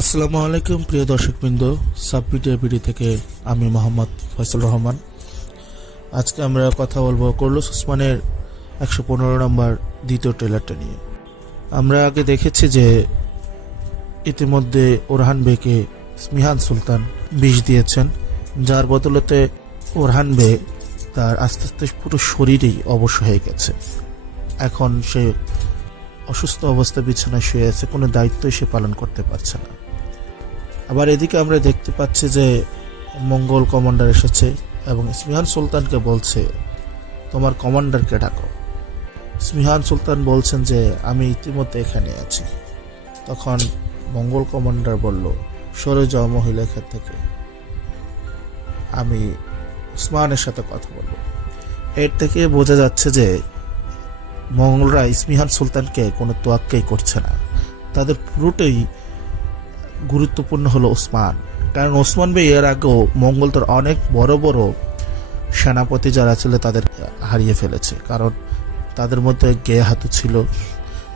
আসসালামু আলাইকুম, প্রিয় দর্শকবৃন্দ। বিডি থেকে আমি মোহাম্মদ ফয়সাল রহমান। আজকে আমরা কথা বলব করলুস ওসমানের একশো পনেরো নম্বর দ্বিতীয় ট্রেলারটা নিয়ে। আমরা আগে দেখেছি যে ইতিমধ্যে ওরহান বেকে স্মিহান সুলতান বিষ দিয়েছেন, যার বদলতে ওরহান বে তার আস্তে আস্তে পুরো শরীরেই অবশ্য হয়ে গেছে। এখন সে অসুস্থ অবস্থায় বিছানায় শুয়ে আছে, কোনো দায়িত্বই সে পালন করতে পারছে না। আবার এদিকে আমরা দেখতে পাচ্ছি যে মঙ্গল কমান্ডার এসেছে এবং স্মিহান সুলতানকে বলছে, তোমার কমান্ডারকে ডাকো। স্মিহান সুলতান বলছেন যে, আমি ইতিমধ্যে এখানে আছি। তখন মঙ্গল কমান্ডার বলল, সরে যাও মহিলা ক্ষেত থেকে। আমি উসমানের সাথে কথা বলব। এর থেকে বোঝা যাচ্ছে যে, মঙ্গলরা ইসমিহান সুলতানকে কোনো তোয়াক্কাই করছে না। তাদের পুরোটাই গুরুত্বপূর্ণ হলো ওসমান। কারণ ওসমান ভাই এর আগেও মঙ্গলদের অনেক বড় বড় সেনাপতি যারা ছিল তাদের হারিয়ে ফেলেছে। কারণ তাদের মধ্যে গে হাতু ছিল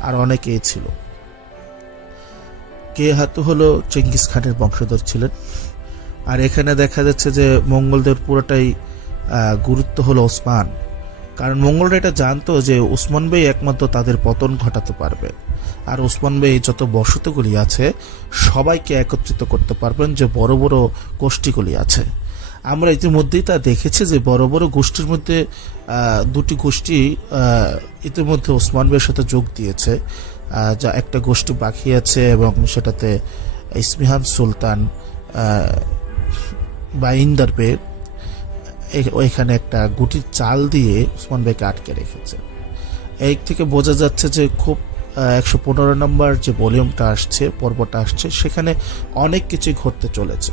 আর অনেকেই ছিল। কে হাতু হলো চেঙ্গিস খানের বংশধর ছিলেন। আর এখানে দেখা যাচ্ছে যে মঙ্গলদের পুরোটাই গুরুত্ব হলো ওসমান। কারণ মঙ্গলরা এটা জানতো যে ওসমান ভাই একমাত্র তাদের পতন ঘটাতে পারবে। আর ওসমান ভাই যত বসতিগুলি আছে, সবাইকে একত্রিত করতে পারবেন যে বড় বড় গোষ্ঠীগুলি আছে। আমরা ইতিমধ্যেই তা দেখেছি যে বড় বড় গোষ্ঠীর মধ্যে দুটি গোষ্ঠী ইতিমধ্যে ওসমান ভাইয়ের সাথে যোগ দিয়েছে। যা একটা গোষ্ঠী বাকি আছে এবং সেটাতে ইসমিহান সুলতান বা ইন্দার বে এ- ওইখানে একটা গুটির চাল দিয়ে উসমান ভাইকে আটকে রেখেছে। এই থেকে বোঝা যাচ্ছে যে খুব একশো পনেরো নম্বর যে ভলিউমটা আসছে, পর্বটা আসছে, সেখানে অনেক কিছুই ঘটতে চলেছে।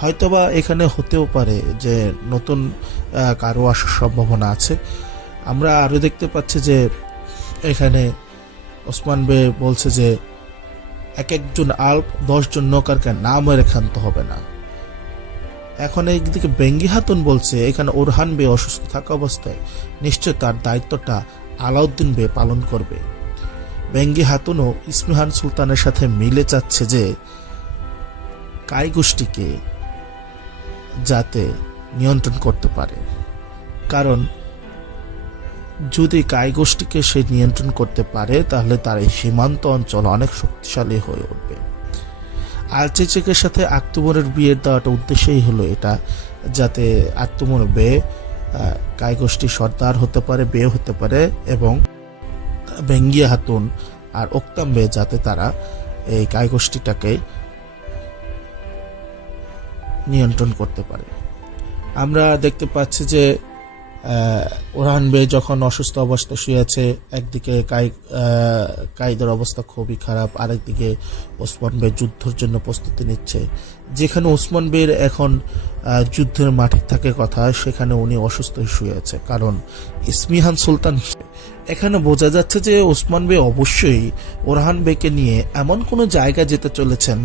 হয়তোবা এখানে হতেও পারে যে নতুন কারও আসার সম্ভাবনা আছে। আমরা আরও দেখতে পাচ্ছি যে এখানে ওসমান বে বলছে যে এক একজন আল্প দশজন নৌকারকে না মেরে ক্ষান্ত হবে না। এখন এইদিকে বেঙ্গি হাতুন বলছে, এখানে ওরহান বে অসুস্থ থাকা অবস্থায়। নিশ্চয় তার দায়িত্বটা আলাউদ্দিন বে পালন করবে। বেঙ্গি হাতুনও ইসমিহান সুলতানের সাথে মিলে চাচ্ছে যে কাই গোষ্ঠীকে যাতে নিয়ন্ত্রণ করতে পারে। কারণ যদি কাই গোষ্ঠীকে সে নিয়ন্ত্রণ করতে পারে, তাহলে তার এই সীমান্ত অঞ্চল অনেক শক্তিশালী হয়ে উঠবে। আলচেচেকের সাথে আক্তমরের বিয়ের দেওয়াটা উদ্দেশ্যই হলো এটা, যাতে আক্তমর বে গোষ্ঠীর সর্দার হতে পারে, বে হতে পারে, এবং বেঙ্গিয়া হাতুন আর ওক্তাম বে, যাতে তারা এই কাই গোষ্ঠীটাকে নিয়ন্ত্রণ করতে পারে। আমরা দেখতে পাচ্ছি যে ওরহান বে যখন অসুস্থ অবস্থা শুয়েছে, একদিকে কাইদের অবস্থা খুবই খারাপ, আরেকদিকে ওসমান বে যুদ্ধের জন্য প্রস্তুতি নিচ্ছে। যেখানে ওসমান বের এখন যুদ্ধের মাঠে থাকে কথা, সেখানে উনি অসুস্থ শুয়ে আছে কারণ ইসমিহান সুলতান এখানে বোঝা যাচ্ছে যে ওসমান বে অবশ্যই ওরহান বেকে নিয়ে এমন কোনো জায়গা যেতে চলেছেন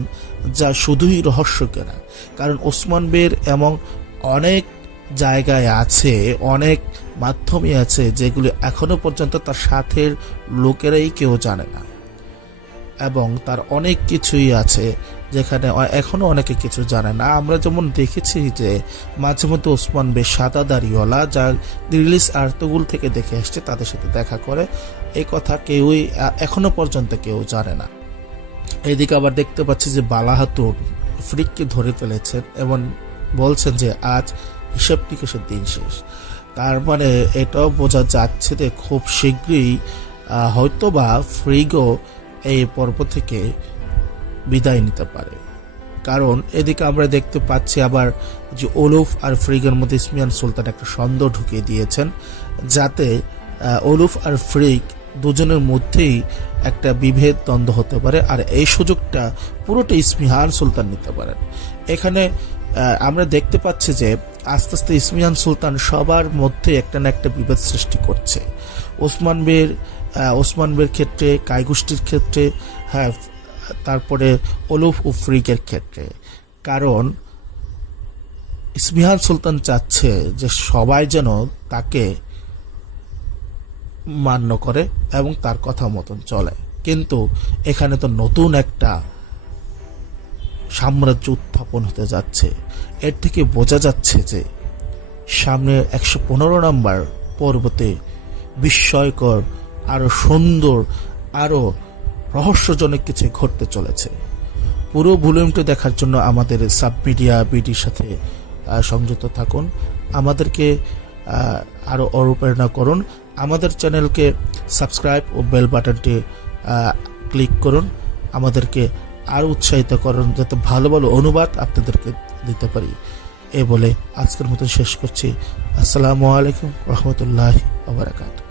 যা শুধুই রহস্য কেনা। কারণ ওসমান বের এমন অনেক জায়গায় আছে অনেক মাধ্যমই আছে যেগুলি এখনও পর্যন্ত তার সাথের লোকেরাই কেউ জানে না। এবং তার অনেক কিছুই আছে যেখানে অ- এখনও অনেকে কিছু জানে না। আমরা যেমন দেখেছি যে মাঝে মধ্যে ওসমান বেশ সাদা দাড়িওয়ালা যা রিলিজ আর্তগুল থেকে দেখে আসছে তাদের সাথে দেখা করে। এই কথা কেউই আ, এখনও পর্যন্ত কেউ জানে না। এদিকে আবার দেখতে পাচ্ছি যে বালাহাতুর ফ্রিককে ধরে ফেলেছেন এবং বলছেন যে আজ হিসাব নিকেশের দিন শেষ। তার মানে এটাও বোঝা যাচ্ছে যে খুব শীঘ্রই আহ, হয়তোবা ফ্রিগো এই পর্ব থেকে বিদায় নিতে পারে। কারণ এদিকে আমরা দেখতে পাচ্ছি আবার যে ওলুফ আর ফ্রিগের মধ্যে ইসমিয়ান সুলতান একটা সন্দেহ ঢুকিয়ে দিয়েছেন যাতে ওলুফ আর ফ্রিগ দুজনের মধ্যেই একটা বিভেদ দ্বন্দ্ব হতে পারে, আর এই সুযোগটা পুরোটা ইসমিহান সুলতান নিতে পারেন। এখানে আমরা দেখতে পাচ্ছি যে আস্তে আস্তে ইসমিহান সুলতান সবার মধ্যে একটা না একটা বিভেদ সৃষ্টি করছে। ওসমান বের ওসমান বের ক্ষেত্রে, কাইগুষ্টির ক্ষেত্রে হ্যাঁ তারপরে অলুফ ও ফ্রিকের ক্ষেত্রে। কারণ, ইসমিহান সুলতান চাচ্ছে যে সবাই যেন তাকে মান্য করে এবং তার কথা মতন চলে। কিন্তু এখানে তো নতুন একটা সাম্রাজ্য উত্থাপন হতে যাচ্ছে। এর থেকে বোঝা যাচ্ছে যে সামনে একশো পনেরো নম্বর পর্বতে বিস্ময়কর, আরও সুন্দর, আরও রহস্যজনক কিছু ঘটতে চলেছে। পুরো ভলিউমটি দেখার জন্য আমাদের সাব মিডিয়া বিডির সাথে সংযুক্ত থাকুন। আমাদেরকে আহ, আরও অনুপ্রেরণা করুন। আমাদের চ্যানেলকে সাবস্ক্রাইব ও বেল বাটনটি ক্লিক করুন। আমাদেরকে আরও উৎসাহিত করুন যাতে ভালো ভালো অনুবাদ আপনাদেরকে দিতে পারি। এ বলে আজকের মতো শেষ করছি। আসসালামু আলাইকুম রহমতুল্লাহ ওবরাকাতু